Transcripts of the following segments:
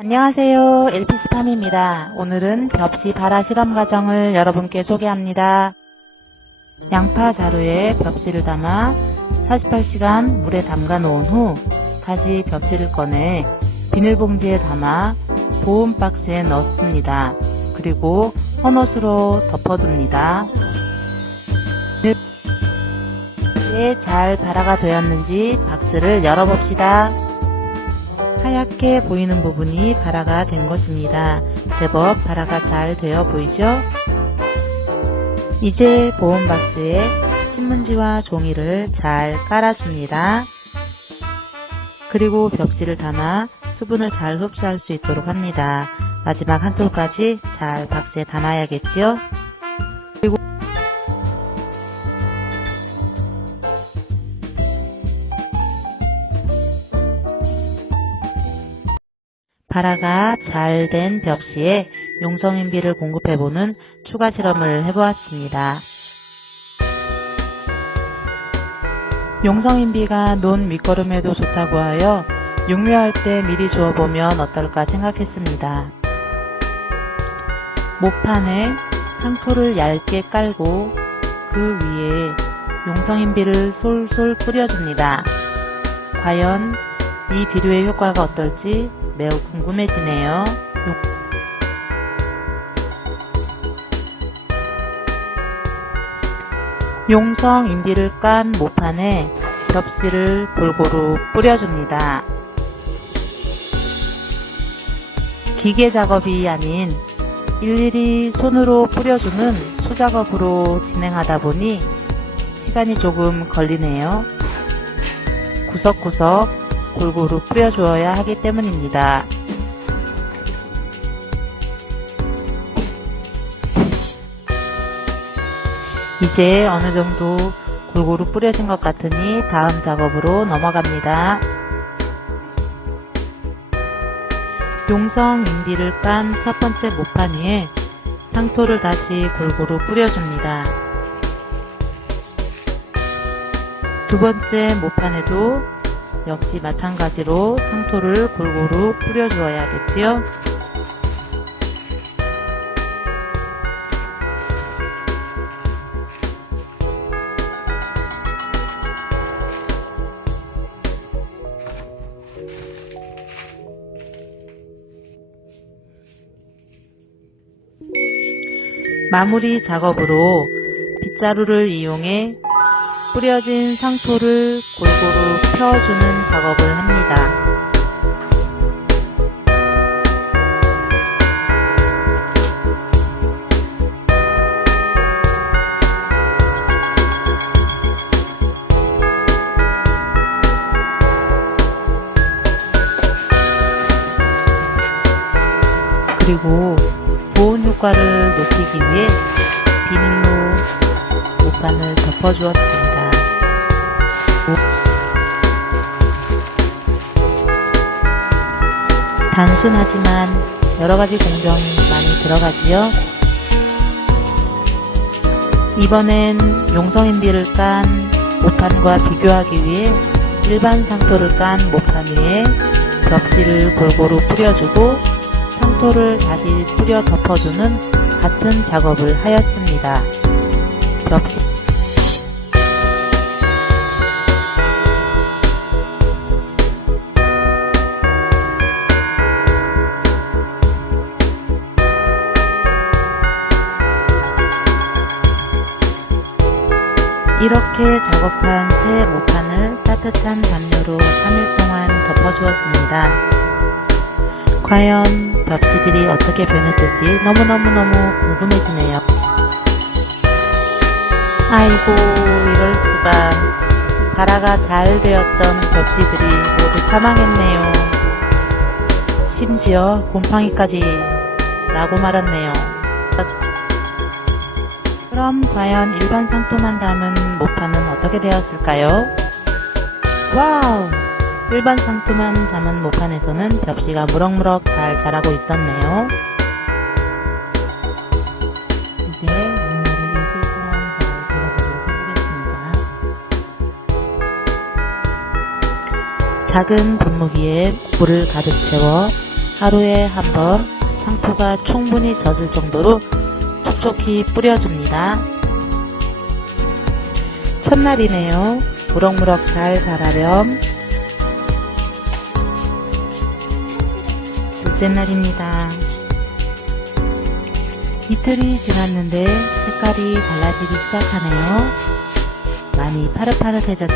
안녕하세요. 엘피스팜입니다. 오늘은 벽시 발화 실험 과정을 여러분께 소개합니다. 양파 자루에 벽시를 담아 48시간 물에 담가 놓은 후 다시 벽시를 꺼내 비닐봉지에 담아 보온 박스에 넣습니다. 그리고 헌옷으로 덮어둡니다. 네, 잘 발화가 되었는지 박스를 열어봅시다. 하얗게 보이는 부분이 발화가 된 것입니다. 제법 발화가 잘 되어 보이죠? 이제 보온 박스에 신문지와 종이를 잘 깔아줍니다. 그리고 벽지를 담아 수분을 잘 흡수할 수 있도록 합니다. 마지막 한 톨까지 잘 박스에 담아야겠지요? 발화가 잘 된 벽시에 용성인비를 공급해보는 추가 실험을 해보았습니다. 용성인비가 논 밑거름에도 좋다고 하여 육묘할 때 미리 주어보면 어떨까 생각했습니다. 목판에 상토를 얇게 깔고 그 위에 용성인비를 솔솔 뿌려줍니다. 과연 이 비료의 효과가 어떨지 매우 궁금해지네요. 용성 인비를 깐 모판에 겹씨를 골고루 뿌려줍니다. 기계 작업이 아닌 일일이 손으로 뿌려주는 수작업으로 진행하다 보니 시간이 조금 걸리네요. 구석구석 골고루 뿌려주어야 하기 때문입니다. 이제 어느 정도 골고루 뿌려진 것 같으니 다음 작업으로 넘어갑니다. 용성 인디를 깐 첫 번째 모판 위에 상토를 다시 골고루 뿌려줍니다. 두 번째 모판에도 역시 마찬가지로 상토를 골고루 뿌려주어야겠지요. 마무리 작업으로 빗자루를 이용해 뿌려진 상토를 골고루 펴주는 작업을 합니다. 그리고 보온 효과를 높이기 위해 비닐로 목판을 덮어주었습니다. 단순하지만 여러가지 공정이 많이 들어가지요. 이번엔 용성인비를 깐 모판과 비교하기 위해 일반 상토를 깐 모판 위에 벽지를 골고루 뿌려주고 상토를 다시 뿌려 덮어주는 같은 작업을 하였습니다. 벽지 이렇게 작업한 새 모판을 따뜻한 담요로 3일 동안 덮어주었습니다. 과연 벽지들이 어떻게 변했을지 너무너무너무 궁금해지네요. 아이고 이럴수가 발화가 잘 되었던 벽지들이 모두 사망했네요. 심지어 곰팡이까지 라고 말았네요. 그럼 과연 일반 상토만 담은 모판은 어떻게 되었을까요? 와우! 일반 상토만 담은 모판에서는 벽시가 무럭무럭 잘 자라고 있었네요. 이제 오늘의 실수랑 잘 들어보도록 해보겠습니다. 작은 분무기에 물을 가득 채워 하루에 한 번 상토가 충분히 젖을 정도로 촉촉히 뿌려줍니다. 첫날이네요. 무럭무럭 잘 자라렴. 둘째 날입니다. 이틀이 지났는데 색깔이 달라지기 시작하네요. 많이 파릇파릇해졌죠?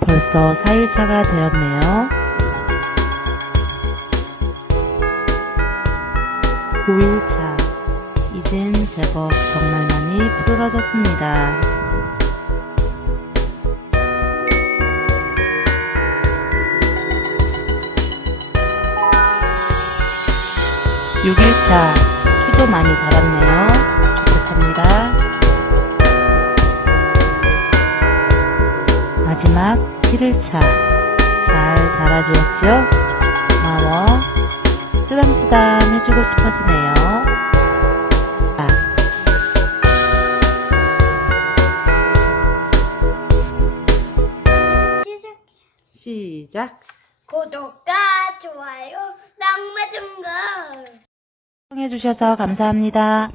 벌써 4일차가 되었네요. 5일차. 이젠 제법 정말 많이 푸르러졌습니다. 6일차. 키도 많이 자랐네요. 좋답니다. 마지막 7일차. 잘 자라주었죠? 고마워. 쓰담쓰담 해주고 싶어지네요. 아, 시작. 시작. 구독과 좋아요, 랑 맞은 거. 시청해주셔서 감사합니다.